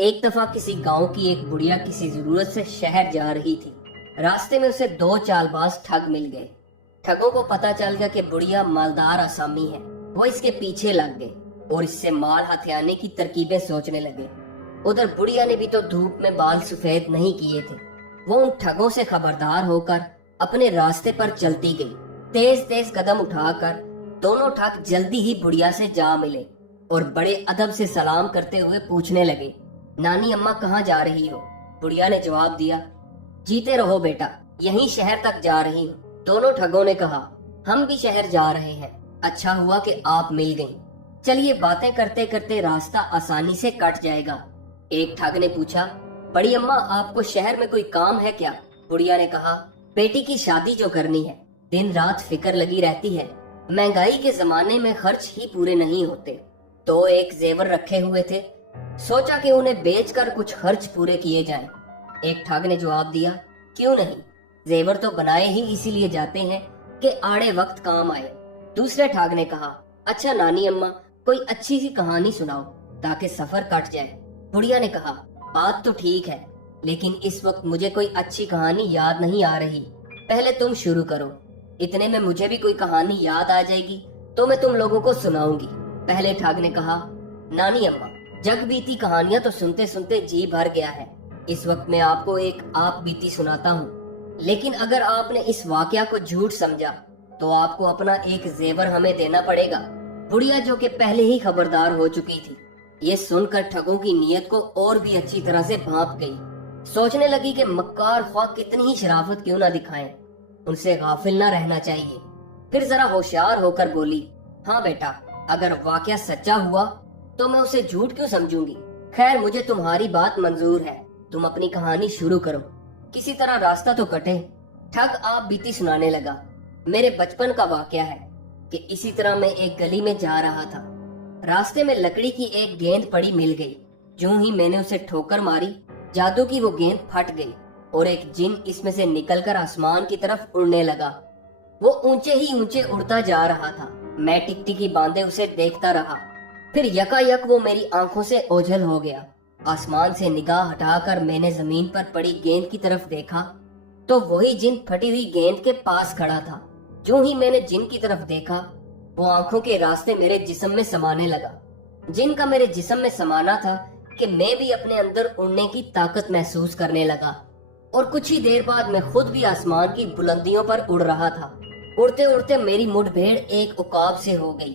ایک دفعہ کسی گاؤں کی ایک بڑھیا کسی ضرورت سے شہر جا رہی تھی۔ راستے میں اسے دو چالباز ٹھگ مل گئے۔ ٹھگوں کو پتا چل گیا کہ بڑھیا مالدار آسامی ہے۔ وہ اس کے پیچھے لگ گئے اور اس سے مال ہتھیانے کی ترکیبیں سوچنے لگے۔ ادھر بڑھیا نے بھی تو دھوپ میں بال سفید نہیں کیے تھے۔ وہ ان ٹھگوں سے خبردار ہو کر اپنے راستے پر چلتی گئی۔ تیز تیز قدم اٹھا کر دونوں ٹھگ جلدی ہی بڑھیا سے جا ملے اور بڑے ادب سے سلام کرتے ہوئے پوچھنے لگے، نانی اماں کہاں جا رہی ہو؟ بڑھیا نے جواب دیا، جیتے رہو بیٹا، یہیں شہر تک جا رہی ہوں۔ دونوں ٹھگوں نے کہا، ہم بھی شہر جا رہے ہیں، اچھا ہوا کہ آپ مل گئیں، چلیے باتیں کرتے کرتے راستہ آسانی سے کٹ جائے گا۔ ایک ٹھگ نے پوچھا، بڑی اماں آپ کو شہر میں کوئی کام ہے کیا؟ بڑھیا نے کہا، بیٹی کی شادی جو کرنی ہے، دن رات فکر لگی رہتی ہے، مہنگائی کے زمانے میں خرچ ہی پورے نہیں ہوتے، تو ایک زیور رکھے ہوئے تھے، سوچا کہ انہیں بیچ کر کچھ خرچ پورے کیے جائیں۔ ایک ٹھگ نے جواب دیا، کیوں نہیں، زیور تو بنائے ہی اسی لیے جاتے ہیں کہ آڑے وقت کام آئے۔ دوسرے ٹھگ نے کہا، اچھا نانی اماں کوئی اچھی سی کہانی سناؤ تاکہ سفر کٹ جائے۔ بڑھیا نے کہا، بات تو ٹھیک ہے لیکن اس وقت مجھے کوئی اچھی کہانی یاد نہیں آ رہی، پہلے تم شروع کرو، اتنے میں مجھے بھی کوئی کہانی یاد آ جائے گی تو میں تم لوگوں کو سناؤں گی۔ پہلے ٹھگ نے کہا، نانی اماں جگ بیتی کہانیاں تو سنتے سنتے جی بھر گیا ہے، اس وقت میں آپ کو ایک آپ بیتی سناتا ہوں، لیکن اگر آپ نے اس واقعہ کو جھوٹ سمجھا تو آپ کو اپنا ایک زیور ہمیں دینا پڑے گا۔ بڑھیا جو کہ پہلے ہی خبردار ہو چکی تھی، یہ سن کر ٹھگوں کی نیت کو اور بھی اچھی طرح سے بھانپ گئی۔ سوچنے لگی کہ مکار خواہ کتنی ہی شرافت کیوں نہ دکھائیں، ان سے غافل نہ رہنا چاہیے۔ پھر ذرا ہوشیار ہو کر بولی، ہاں بیٹا، اگر واقعہ سچا ہوا تو میں اسے جھوٹ کیوں سمجھوں گی؟ خیر مجھے تمہاری بات منظور ہے، تم اپنی کہانی شروع کرو، کسی طرح راستہ تو کٹے۔ ٹھگ آپ بیتی سنانے لگا، میرے بچپن کا واقعہ ہے کہ اسی طرح میں ایک گلی میں جا رہا تھا، راستے میں لکڑی کی ایک گیند پڑی مل گئی، جوں ہی میں نے اسے ٹھوکر ماری، جادو کی وہ گیند پھٹ گئی اور ایک جن اس میں سے نکل کر آسمان کی طرف اڑنے لگا۔ وہ اونچے ہی اونچے اڑتا جا رہا تھا، میں ٹکٹکی باندھے اسے دیکھتا رہا، پھر یکا یک وہ میری آنکھوں سے اوجھل ہو گیا۔ آسمان سے نگاہ ہٹا کر میں نے زمین پر پڑی گیند کی طرف دیکھا تو وہی جن پھٹی ہوئی گیند کے پاس کھڑا تھا۔ جو ہی میں نے جن کی طرف دیکھا وہ آنکھوں کے راستے میرے جسم میں سمانے لگا۔ جن کا میرے جسم میں سمانا تھا کہ میں بھی اپنے اندر اڑنے کی طاقت محسوس کرنے لگا، اور کچھ ہی دیر بعد میں خود بھی آسمان کی بلندیوں پر اڑ رہا تھا۔ اڑتے اڑتے میری مڈ بھیڑ ایک عقاب سے ہو گئی۔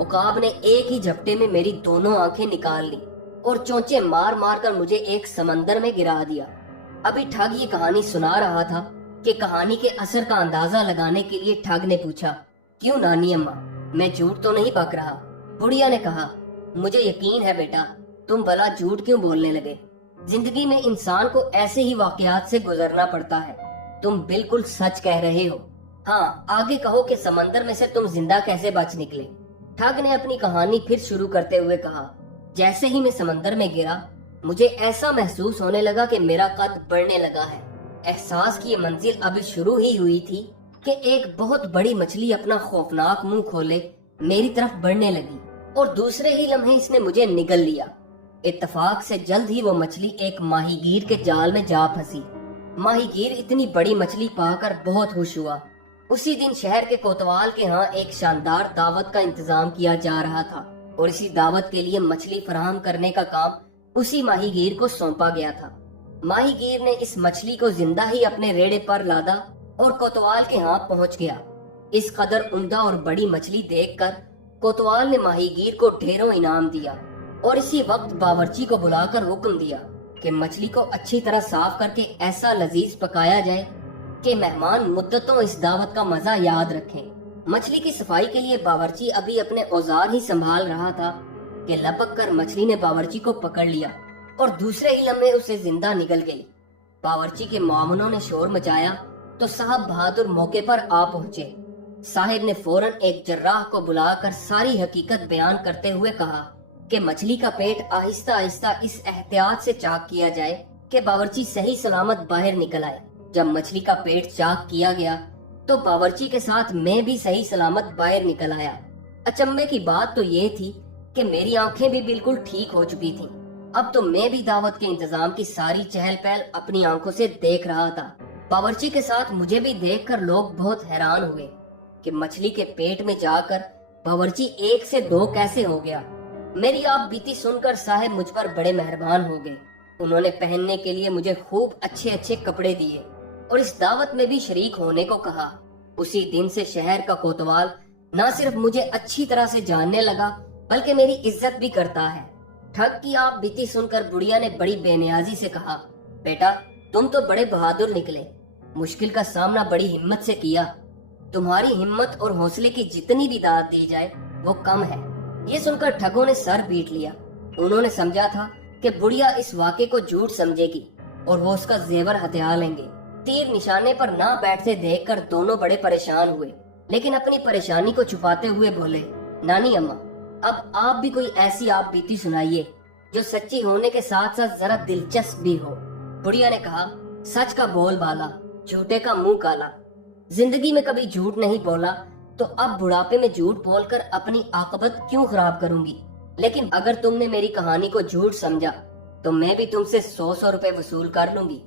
عقاب نے ایک ہی جھپٹے میں میری دونوں آنکھیں نکال لی اور چونچے مار مار کر مجھے ایک سمندر میں گرا دیا۔ ابھی ٹھگ یہ کہانی سنا رہا تھا کہ کہانی کے اثر کا اندازہ لگانے کے لیے ٹھگ نے پوچھا، کیوں نانی اماں میں جھوٹ تو نہیں بک رہا؟ بڑھیا نے کہا، مجھے یقین ہے بیٹا، تم بھلا جھوٹ کیوں بولنے لگے؟ زندگی میں انسان کو ایسے ہی واقعات سے گزرنا پڑتا ہے، تم بالکل سچ کہہ رہے ہو۔ ہاں آگے کہو کہ سمندر میں سے تم زندہ کیسے بچ نکلے؟ ٹھگ نے اپنی کہانی پھر شروع کرتے ہوئے کہا، جیسے ہی میں سمندر میں گرا مجھے ایسا محسوس ہونے لگا کہ میرا قد بڑھنے لگا ہے۔ احساس کی یہ منزل ابھی شروع ہی ہوئی تھی کہ ایک بہت بڑی مچھلی اپنا خوفناک منہ کھولے میری طرف بڑھنے لگی اور دوسرے ہی لمحے اس نے مجھے نگل لیا۔ اتفاق سے جلد ہی وہ مچھلی ایک ماہی گیر کے جال میں جا پھنسی۔ ماہی گیر اتنی بڑی مچھلی پا کر بہت خوش ہوا۔ اسی دن شہر کے کوتوال کے ہاں ایک شاندار دعوت کا انتظام کیا جا رہا تھا اور اسی دعوت کے لیے مچھلی فراہم کرنے کا کام اسی ماہی گیر کو سونپا گیا تھا۔ ماہی گیر نے اس مچھلی کو زندہ ہی اپنے ریڑے پر لادا اور کوتوال کے ہاں پہنچ گیا۔ اس قدر عمدہ اور بڑی مچھلی دیکھ کر کوتوال نے ماہی گیر کو ڈھیروں انعام دیا اور اسی وقت باورچی کو بلا کر حکم دیا کہ مچھلی کو اچھی طرح صاف کر کے ایسا لذیذ پکایا جائے کہ مہمان مدتوں اس دعوت کا مزہ یاد رکھیں۔ مچھلی کی صفائی کے لیے باورچی ابھی اپنے اوزار ہی سنبھال رہا تھا کہ لپک کر مچھلی نے باورچی کو پکڑ لیا اور دوسرے ہی لمحے اسے زندہ نگل گئی۔ باورچی کے معاونوں نے شور مچایا تو صاحب بہادر موقع پر آ پہنچے۔ صاحب نے فوراً ایک جراح کو بلا کر ساری حقیقت بیان کرتے ہوئے کہا کہ مچھلی کا پیٹ آہستہ آہستہ اس احتیاط سے چاک کیا جائے کہ باورچی صحیح سلامت باہر نکل آئے۔ جب مچھلی کا پیٹ چاک کیا گیا تو باورچی کے ساتھ میں بھی صحیح سلامت باہر نکل آیا۔ اچنبے کی بات تو یہ تھی کہ میری آنکھیں بھی بالکل ٹھیک ہو چکی تھیں اب تو میں بھی دعوت کے انتظام کی ساری چہل پہل اپنی آنکھوں سے دیکھ رہا تھا۔ باورچی کے ساتھ مجھے بھی دیکھ کر لوگ بہت حیران ہوئے کہ مچھلی کے پیٹ میں جا کر باورچی 1 سے 2 کیسے ہو گیا۔ میری آپ بیتی سن کر صاحب مجھ پر بڑے مہربان ہو گئے۔ انہوں نے پہننے کے لیے مجھے خوب اچھے اچھے کپڑے دیے اور اس دعوت میں بھی شریک ہونے کو کہا۔ اسی دن سے شہر کا کوتوال نہ صرف مجھے اچھی طرح سے جاننے لگا بلکہ میری عزت بھی کرتا ہے۔ ٹھگ کی آپ بیتی سن کر بڑھیا نے بڑی بے نیازی سے کہا، بیٹا تم تو بڑے بہادر نکلے، مشکل کا سامنا بڑی ہمت سے کیا۔ تمہاری ہمت اور حوصلے کی جتنی بھی داد دی جائے وہ کم ہے۔ یہ سن کر ٹھگوں نے سر پیٹ لیا۔ انہوں نے سمجھا تھا کہ بڑھیا اس واقعے کو جھوٹ سمجھے گی اور وہ اس کا زیور ہتھیا لیں گے۔ تیر نشانے پر نہ بیٹھتے دیکھ کر دونوں بڑے پریشان ہوئے، لیکن اپنی پریشانی کو چھپاتے ہوئے بولے، نانی اماں اب آپ بھی کوئی ایسی آپ بیتی سنائیے جو سچی ہونے کے ساتھ ساتھ ذرا دلچسپ بھی ہو۔ بڑھیا نے کہا، سچ کا بول بالا، جھوٹے کا منہ کالا۔ زندگی میں کبھی جھوٹ نہیں بولا تو اب بڑھاپے میں جھوٹ بول کر اپنی عاقبت کیوں خراب کروں گی؟ لیکن اگر تم نے میری کہانی کو جھوٹ سمجھا تو میں بھی تم سے 100 روپے وصول کر لوں گی۔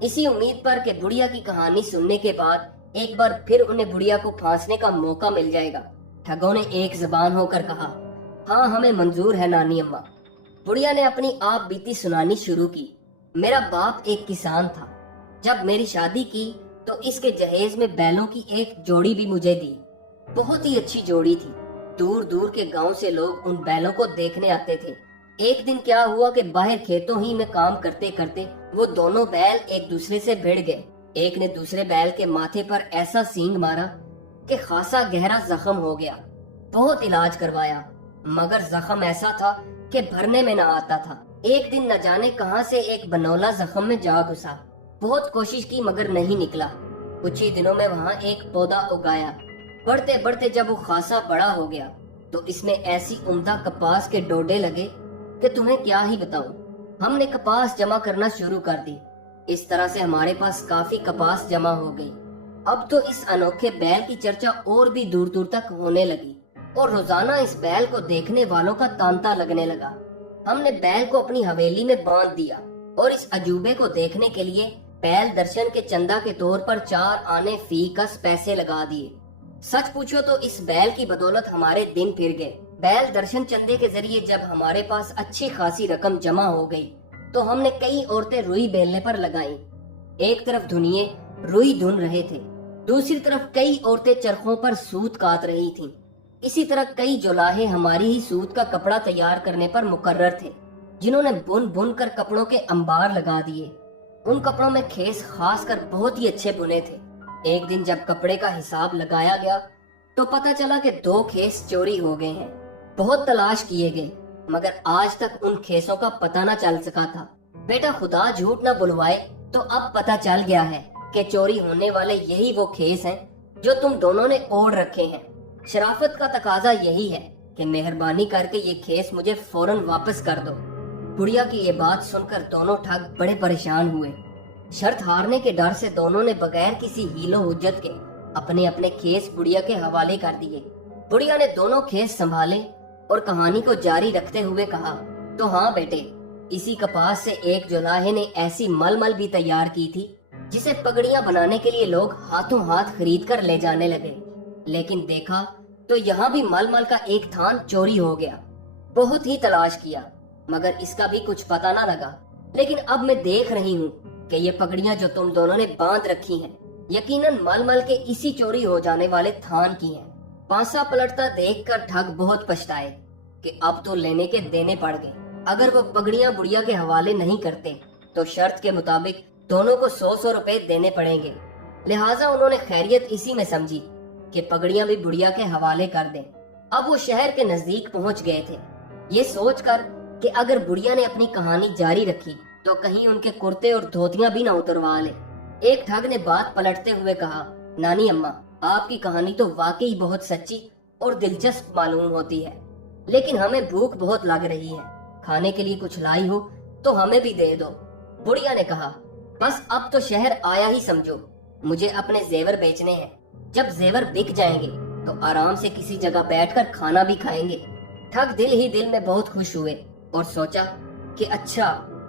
اسی امید پر کہ بڑھیا کی کہانی سننے کے بعد ایک بار پھر انہیں بڑھیا کو پھانسنے کا موقع مل جائے گا، ٹھگوں نے ایک زبان ہو کر کہا، ہاں ہمیں منظور ہے نانی اماں۔ بڑھیا نے اپنی آپ بیتی سنانی شروع کی۔ میرا باپ ایک کسان تھا۔ جب میری شادی کی تو اس کے جہیز میں بیلوں کی ایک جوڑی بھی مجھے دی۔ بہت ہی اچھی جوڑی تھی۔ دور دور کے گاؤں سے لوگ ان بیلوں کو دیکھنے آتے تھے۔ ایک دن کیا ہوا کہ باہر کھیتوں ہی میں کام کرتے کرتے وہ دونوں بیل ایک دوسرے سے بھڑ گئے۔ ایک نے دوسرے بیل کے ماتھے پر ایسا سینگ مارا کہ خاصا گہرا زخم ہو گیا۔ بہت علاج کروایا مگر زخم ایسا تھا کہ بھرنے میں نہ آتا تھا۔ ایک دن نہ جانے کہاں سے ایک بنولا زخم میں جا گھسا۔ بہت کوشش کی مگر نہیں نکلا۔ کچھ ہی دنوں میں وہاں ایک پودا اگایا۔ بڑھتے بڑھتے جب وہ خاصا بڑا ہو گیا تو اس میں ایسی عمدہ کپاس کے ڈوڈے لگے کہ تمہیں کیا ہی بتاؤں۔ ہم نے کپاس جمع کرنا شروع کر دی۔ اس طرح سے ہمارے پاس کافی کپاس جمع ہو گئی۔ اب تو اس انوکھے بیل کی چرچا اور بھی دور دور تک ہونے لگی اور روزانہ اس بیل کو دیکھنے والوں کا تانتا لگنے لگا۔ ہم نے بیل کو اپنی حویلی میں باندھ دیا اور اس عجوبے کو دیکھنے کے لیے بیل درشن کے چندہ کے طور پر 4 آنے فی کس پیسے لگا دیے۔ سچ پوچھو تو اس بیل کی بدولت ہمارے دن پھر گئے۔ بیل درشن چندے کے ذریعے جب ہمارے پاس اچھی خاصی رقم جمع ہو گئی تو ہم نے کئی عورتیں روئی بیلنے پر لگائیں۔ ایک طرف دھنیے روئی دھن رہے تھے، دوسری طرف کئی عورتیں چرخوں پر سوت کاٹ رہی تھیں۔ اسی طرح کئی جولاہے ہماری ہی سوت کا کپڑا تیار کرنے پر مقرر تھے، جنہوں نے بن بن کر کپڑوں کے انبار لگا دیے۔ ان کپڑوں میں کھیس خاص کر بہت ہی اچھے بنے تھے۔ ایک دن جب کپڑے کا حساب لگایا گیا تو پتا چلا کہ 2 کھیس چوری ہو گئے ہیں۔ بہت تلاش کیے گئے مگر آج تک ان کھیسوں کا پتہ نہ چل سکا تھا۔ بیٹا خدا جھوٹ نہ بلوائے تو اب پتہ چل گیا ہے کہ چوری ہونے والے یہی وہ کھیس ہیں جو تم دونوں نے اوڑھ رکھے ہیں۔ شرافت کا تقاضا یہی ہے کہ مہربانی کر کے یہ کھیس مجھے فوراً واپس کر دو۔ بڑھیا کی یہ بات سن کر دونوں ٹھگ بڑے پریشان ہوئے۔ شرط ہارنے کے ڈر سے دونوں نے بغیر کسی ہیل و حجت کے اپنے اپنے کھیس بڑھیا کے حوالے کر دیے۔ بڑھیا نے دونوں کھیس سنبھالے اور کہانی کو جاری رکھتے ہوئے کہا، تو ہاں بیٹے، اسی کپاس سے ایک جولاہے نے ایسی مل مل بھی تیار کی تھی جسے پگڑیاں بنانے کے لیے لوگ ہاتھوں ہاتھ خرید کر لے جانے لگے، لیکن دیکھا تو یہاں بھی مل مل کا ایک تھان چوری ہو گیا۔ بہت ہی تلاش کیا مگر اس کا بھی کچھ پتہ نہ لگا، لیکن اب میں دیکھ رہی ہوں کہ یہ پگڑیاں جو تم دونوں نے باندھ رکھی ہیں یقیناً مل مل کے اسی چوری ہو جانے والے تھان کی ہیں۔ پانسا پلٹتا دیکھ کر ٹھگ بہت پچھتائے کہ اب تو لینے کے دینے پڑ گئے۔ اگر وہ پگڑیاں بڑھیا کے حوالے نہیں کرتے تو شرط کے مطابق دونوں کو 100 روپے دینے پڑیں گے، لہٰذا انہوں نے خیریت اسی میں سمجھی کہ پگڑیاں بھی بڑھیا کے حوالے کر دیں۔ اب وہ شہر کے نزدیک پہنچ گئے تھے، یہ سوچ کر کہ اگر بڑھیا نے اپنی کہانی جاری رکھی تو کہیں ان کے کرتے اور دھوتیاں بھی نہ اتروا لے۔ ایک ٹھگ نے بات پلٹتے ہوئے کہا، نانی اماں، آپ کی کہانی تو واقعی بہت سچی اور دلچسپ معلوم ہوتی ہے، لیکن ہمیں بھوک بہت لگ رہی ہے، کھانے کے لیے کچھ لائی ہو تو ہمیں بھی دے دو۔ بڑھیا نے کہا، بس اب تو شہر آیا ہی سمجھو، مجھے اپنے زیور بیچنے ہیں، جب زیور بک جائیں گے تو آرام سے کسی جگہ بیٹھ کر کھانا بھی کھائیں گے۔ ٹھگ دل ہی دل میں بہت خوش ہوئے اور سوچا کہ اچھا